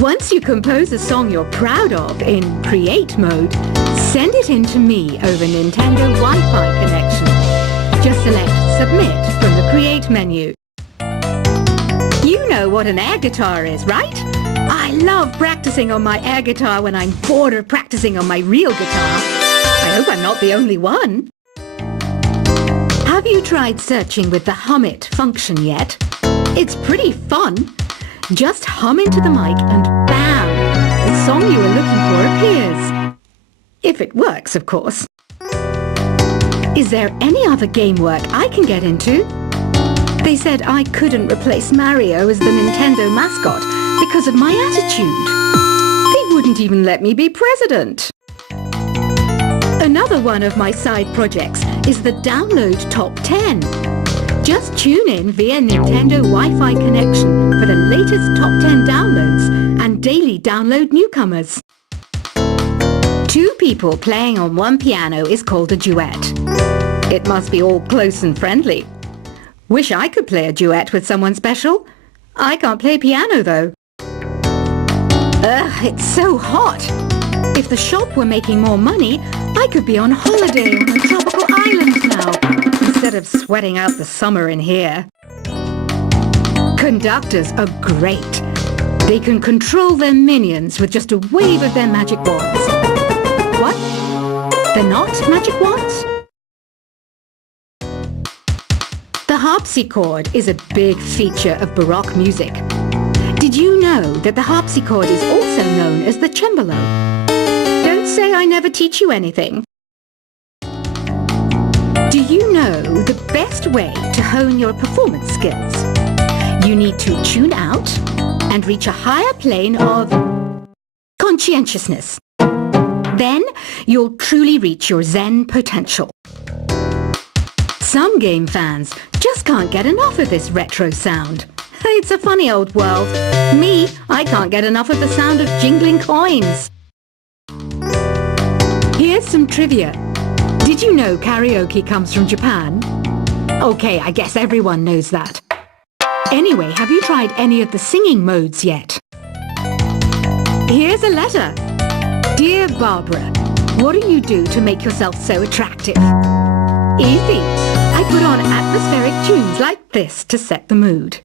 Once you compose a song you're proud of in Create mode, send it in to me over Nintendo Wi-Fi connection. Just select Submit from the Create menu. You know what an air guitar is, right? I love practicing on my air guitar when I'm bored of practicing on my real guitar. I hope I'm not the only one. Have you tried searching with the Hum It function yet? It's pretty fun. Just hum into the mic and bam! The song you were looking for appears. If it works, of course. Is there any other game work I can get into? They said I couldn't replace Mario as the Nintendo mascot because of my attitude. They wouldn't even let me be president. Another one of my side projects is the Download Top 10. Just tune in via Nintendo Wi-Fi connection for the latest Top 10 downloads and daily download newcomers. Two people playing on one piano is called a duet. It must be all close and friendly. Wish I could play a duet with someone special. I can't play piano though. Ugh, it's so hot. If the shop were making more money, I could be on holiday on a tropical island now, instead of sweating out the summer in here. Conductors are great. They can control their minions with just a wave of their magic wands. What? They're not magic wands? The harpsichord is a big feature of Baroque music. Did you know that the harpsichord is also known as the cembalo? Don't say I never teach you anything. Do you know the best way to hone your performance skills? You need to tune out and reach a higher plane of conscientiousness. Then you'll truly reach your Zen potential. Some game fans just can't get enough of this retro sound. It's a funny old world. Me, I can't get enough of the sound of jingling coins. Here's some trivia. Did you know karaoke comes from Japan? Okay, I guess everyone knows that. Anyway, have you tried any of the singing modes yet? Here's a letter. Dear Barbara, what do you do to make yourself so attractive? Easy. I put on atmospheric tunes like this to set the mood.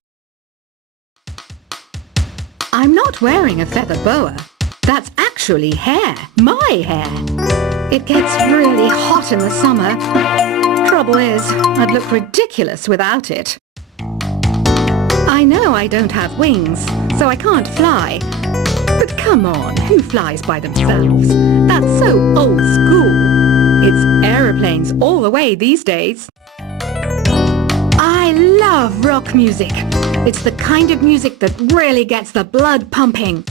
I'm not wearing a feather boa. That's actually hair. My hair. It gets really hot in the summer. Trouble is, I'd look ridiculous without it. I know I don't have wings, so I can't fly. But come on, who flies by themselves? That's so old school. It's aeroplanes all the way these days. I love rock music. It's the kind of music that really gets the blood pumping.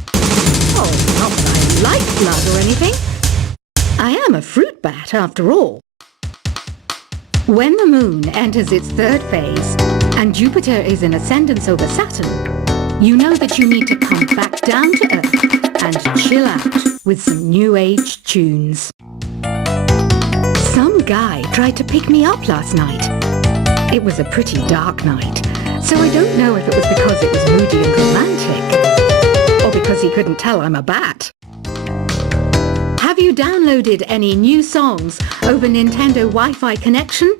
Oh, not that I like blood or anything. I am a fruit bat after all. When the moon enters its third phase and Jupiter is in ascendance over Saturn, you know that you need to come back down to Earth and chill out with some new age tunes. Some guy tried to pick me up last night. It was a pretty dark night, so I don't know if it was because it was moody and romantic, or because he couldn't tell I'm a bat. Have you downloaded any new songs over Nintendo Wi-Fi connection?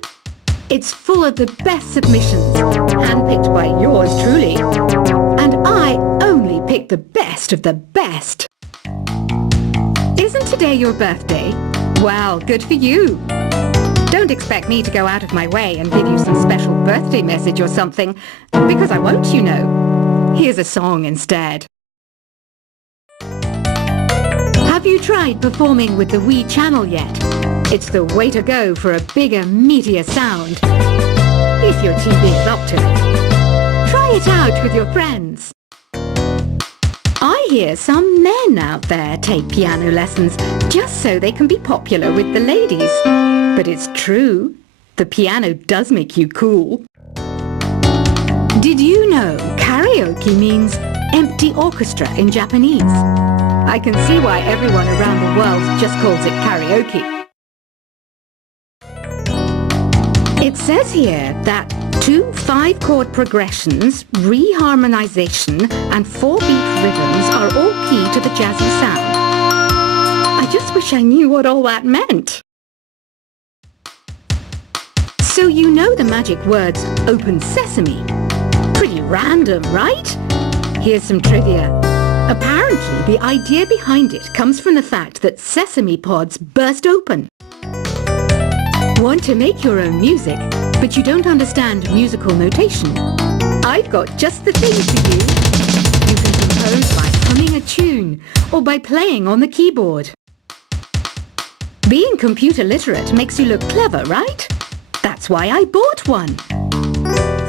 It's full of the best submissions, handpicked by yours truly. And I only pick the best of the best. Isn't today your birthday? Well, good for you. Don't expect me to go out of my way and give you some special birthday message or something, because I won't, you know. Here's a song instead. Have you tried performing with the Wii channel yet? It's the way to go for a bigger, meatier sound. If your TV is up to it. Try it out with your friends. I hear some men out there take piano lessons just so they can be popular with the ladies. But it's true. The piano does make you cool. Did you know karaoke means empty orchestra in Japanese? I can see why everyone around the world just calls it karaoke. It says here that 2 5-chord progressions, reharmonization and 4-beat rhythms are all key to the jazzy sound. I just wish I knew what all that meant. So you know the magic words "open sesame." Pretty random, right? Here's some trivia. Apparently, the idea behind it comes from the fact that sesame pods burst open. Want to make your own music, but you don't understand musical notation? I've got just the thing for you. You can compose by humming a tune or by playing on the keyboard. Being computer literate makes you look clever, right? That's why I bought one.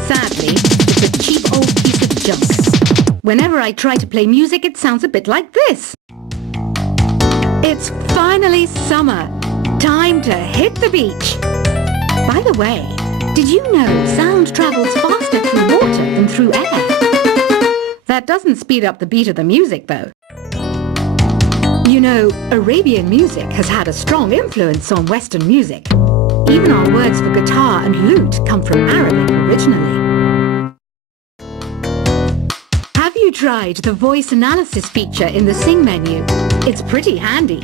Sadly, it's a cheap old piece of junk. Whenever I try to play music, it sounds a bit like this. It's finally summer. Time to hit the beach. By the way, did you know sound travels faster through water than through air? That doesn't speed up the beat of the music, though. You know, Arabian music has had a strong influence on Western music. Even our words for guitar and lute come from Arabic originally. Have you tried the voice analysis feature in the Sing menu? It's pretty handy.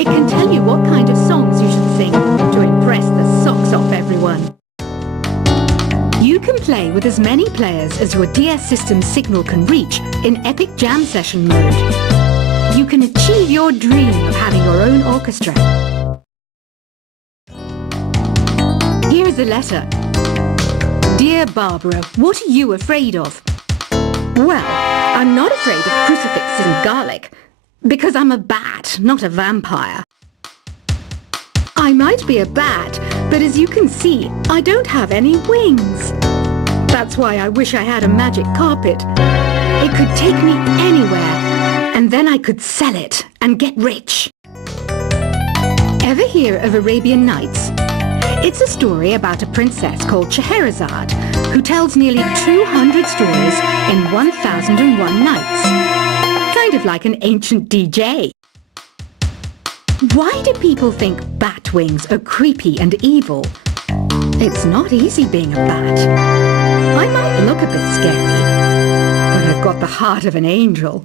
It can tell you what kind of songs you should sing to impress the socks off everyone. You can play with as many players as your DS system's signal can reach in Epic Jam Session mode. You can achieve your dream of having your own orchestra. Here's a letter. Dear Barbara, what are you afraid of? Well, I'm not afraid of crucifixes and garlic, because I'm a bat, not a vampire. I might be a bat, but as you can see, I don't have any wings. That's why I wish I had a magic carpet. It could take me anywhere, and then I could sell it and get rich. Ever hear of Arabian Nights? It's a story about a princess called Scheherazade, who tells nearly 200 stories in 1001 nights. Kind of like an ancient DJ. Why do people think bat wings are creepy and evil? It's not easy being a bat. I might look a bit scary, but I've got the heart of an angel.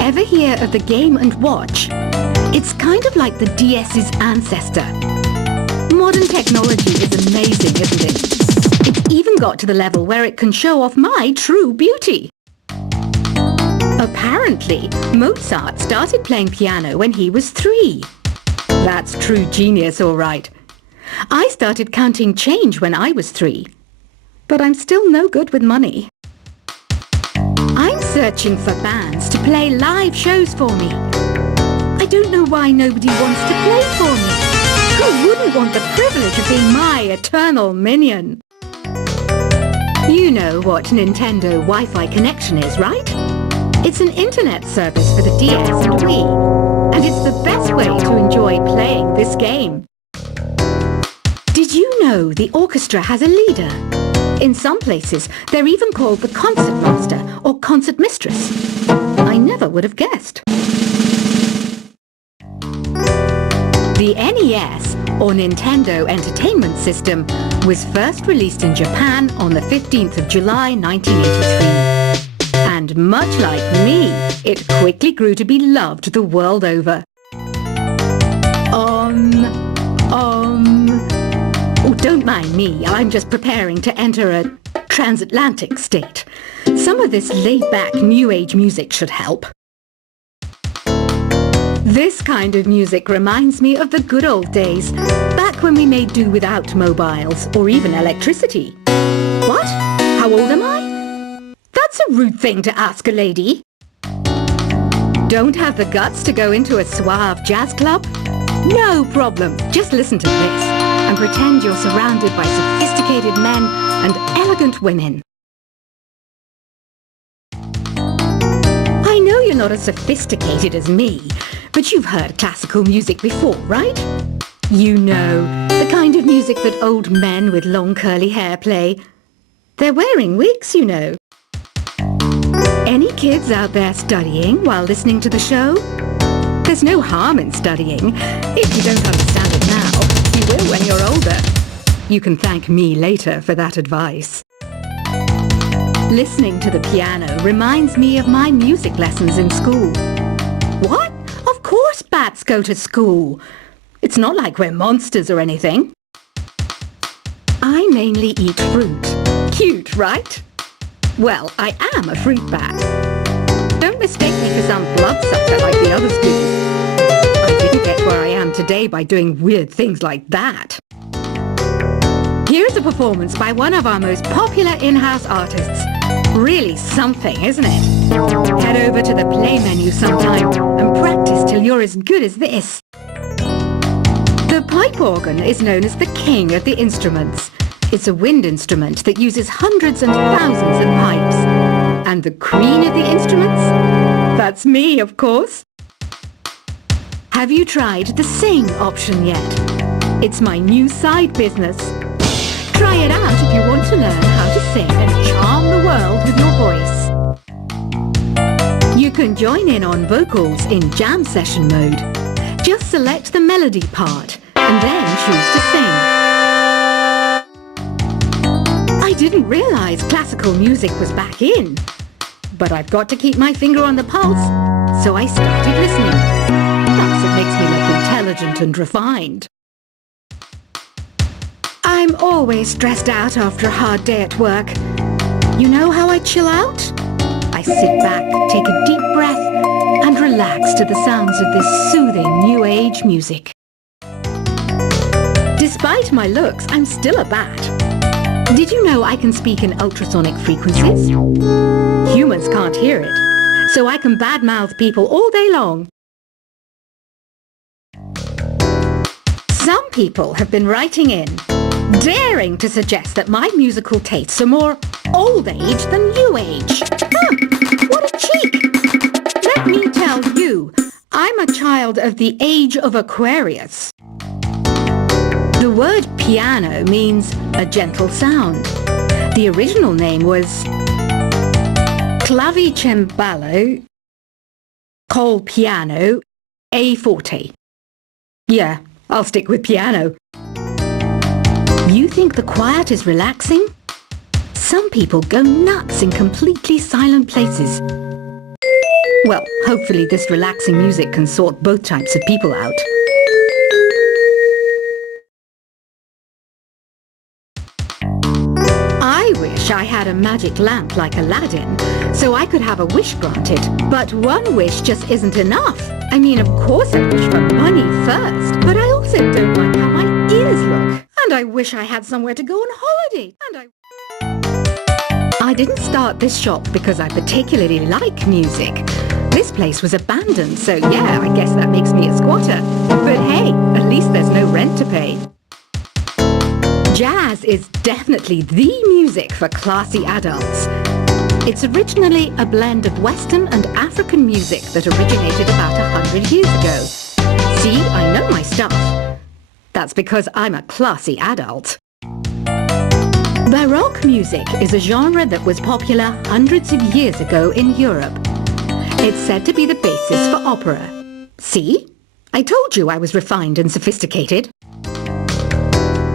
Ever hear of the Game & Watch? It's kind of like the DS's ancestor. Modern technology is amazing, isn't it? It's even got to the level where it can show off my true beauty. Apparently, Mozart started playing piano when he was 3. That's true genius, all right. I started counting change when I was 3. But I'm still no good with money. I'm searching for bands to play live shows for me. I don't know why nobody wants to play for me. Who wouldn't want the privilege of being my eternal minion? You know what Nintendo Wi-Fi connection is, right? It's an internet service for the DS and Wii, and it's the best way to enjoy playing this game. Did you know the orchestra has a leader? In some places, they're even called the concert master or concert mistress. I never would have guessed. The NES, or Nintendo Entertainment System, was first released in Japan on the 15th of July 1983. And much like me, it quickly grew to be loved the world over. Oh, don't mind me, I'm just preparing to enter a transatlantic state. Some of this laid-back New Age music should help. This kind of music reminds me of the good old days, back when we made do without mobiles or even electricity. What? How old am I? That's a rude thing to ask a lady. Don't have the guts to go into a suave jazz club? No problem. Just listen to this and pretend you're surrounded by sophisticated men and elegant women. I know you're not as sophisticated as me, but you've heard classical music before, right? You know, the kind of music that old men with long curly hair play. They're wearing wigs, you know. Any kids out there studying while listening to the show? There's no harm in studying. If you don't understand it now, you will when you're older. You can thank me later for that advice. Listening to the piano reminds me of my music lessons in school. What? Of course bats go to school. It's not like we're monsters or anything. I mainly eat fruit. Cute, right? Well, I am a fruit bat. Don't mistake me for some bloodsucker like the others do. I didn't get where I am today by doing weird things like that. Here's a performance by one of our most popular in-house artists. Really something, isn't it? Head over to the play menu sometime and practice till you're as good as this. The pipe organ is known as the king of the instruments. It's a wind instrument that uses hundreds and thousands of pipes. And the queen of the instruments? That's me, of course. Have you tried the sing option yet? It's my new side business. Try it out if you want to learn how to sing and charm the world with your voice. You can join in on vocals in jam session mode. Just select the melody part and then choose to sing. I didn't realize classical music was back in, but I've got to keep my finger on the pulse, so I started listening. Plus, it makes me look intelligent and refined. I'm always stressed out after a hard day at work. You know how I chill out? I sit back, take a deep breath, and relax to the sounds of this soothing new age music. Despite my looks, I'm still a bat. Did you know I can speak in ultrasonic frequencies? Humans can't hear it, so I can badmouth people all day long. Some people have been writing in, daring to suggest that my musical tastes are more old age than new age. What a cheek! Let me tell you, I'm a child of the age of Aquarius. The word piano means a gentle sound. The original name was clavicembalo col piano a forte. Yeah, I'll stick with piano. You think the quiet is relaxing? Some people go nuts in completely silent places. Well, hopefully this relaxing music can sort both types of people out. I wish I had a magic lamp like Aladdin, so I could have a wish granted. But one wish just isn't enough. I mean, of course I'd wish for money first, but I also don't like how my ears look. And I wish I had somewhere to go on holiday. I didn't start this shop because I particularly like music. This place was abandoned, so yeah, I guess that makes me a squatter. But hey, at least there's no rent to pay. Jazz is definitely the music for classy adults. It's originally a blend of Western and African music that originated about 100 years ago. See, I know my stuff. That's because I'm a classy adult. Baroque music is a genre that was popular hundreds of years ago in Europe. It's said to be the basis for opera. See? I told you I was refined and sophisticated.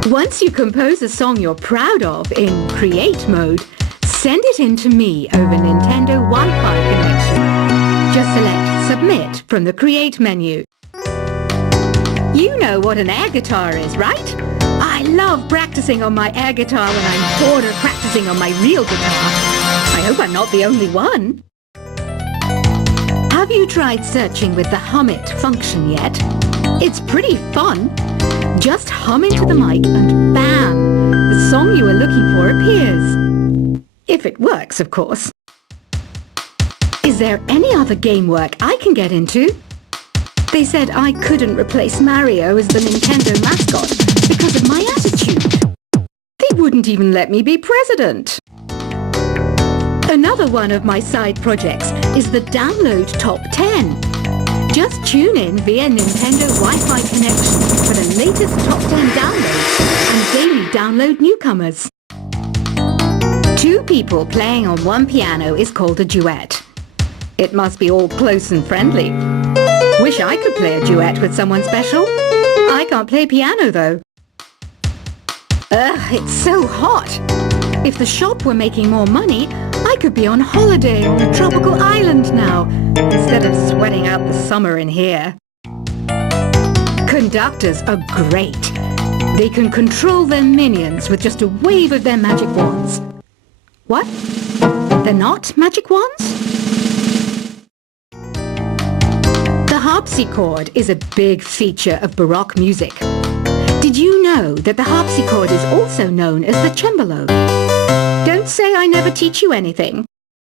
Once you compose a song you're proud of in create mode, send it in to me over Nintendo Wi-Fi connection. Just select Submit from the Create menu. You know what an air guitar is, right? I love practicing on my air guitar when I'm bored of practicing on my real guitar. I hope I'm not the only one. Have you tried searching with the Hum It function yet? It's pretty fun. Just hum into the mic and bam! The song you are looking for appears. If it works, of course. Is there any other game work I can get into? They said I couldn't replace Mario as the Nintendo mascot because of my attitude. They wouldn't even let me be president. Another one of my side projects is the Download Top 10. Just tune in via Nintendo Wi-Fi connection for the latest Top 10 downloads and daily download newcomers. Two people playing on one piano is called a duet. It must be all close and friendly. Wish I could play a duet with someone special. I can't play piano though. Ugh, it's so hot. If the shop were making more money, I I could be on holiday on a tropical island now, instead of sweating out the summer in here. Conductors are great. They can control their minions with just a wave of their magic wands. What? They're not magic wands? The harpsichord is a big feature of Baroque music. Did you know that the harpsichord is also known as the cembalo? Don't say I never teach you anything.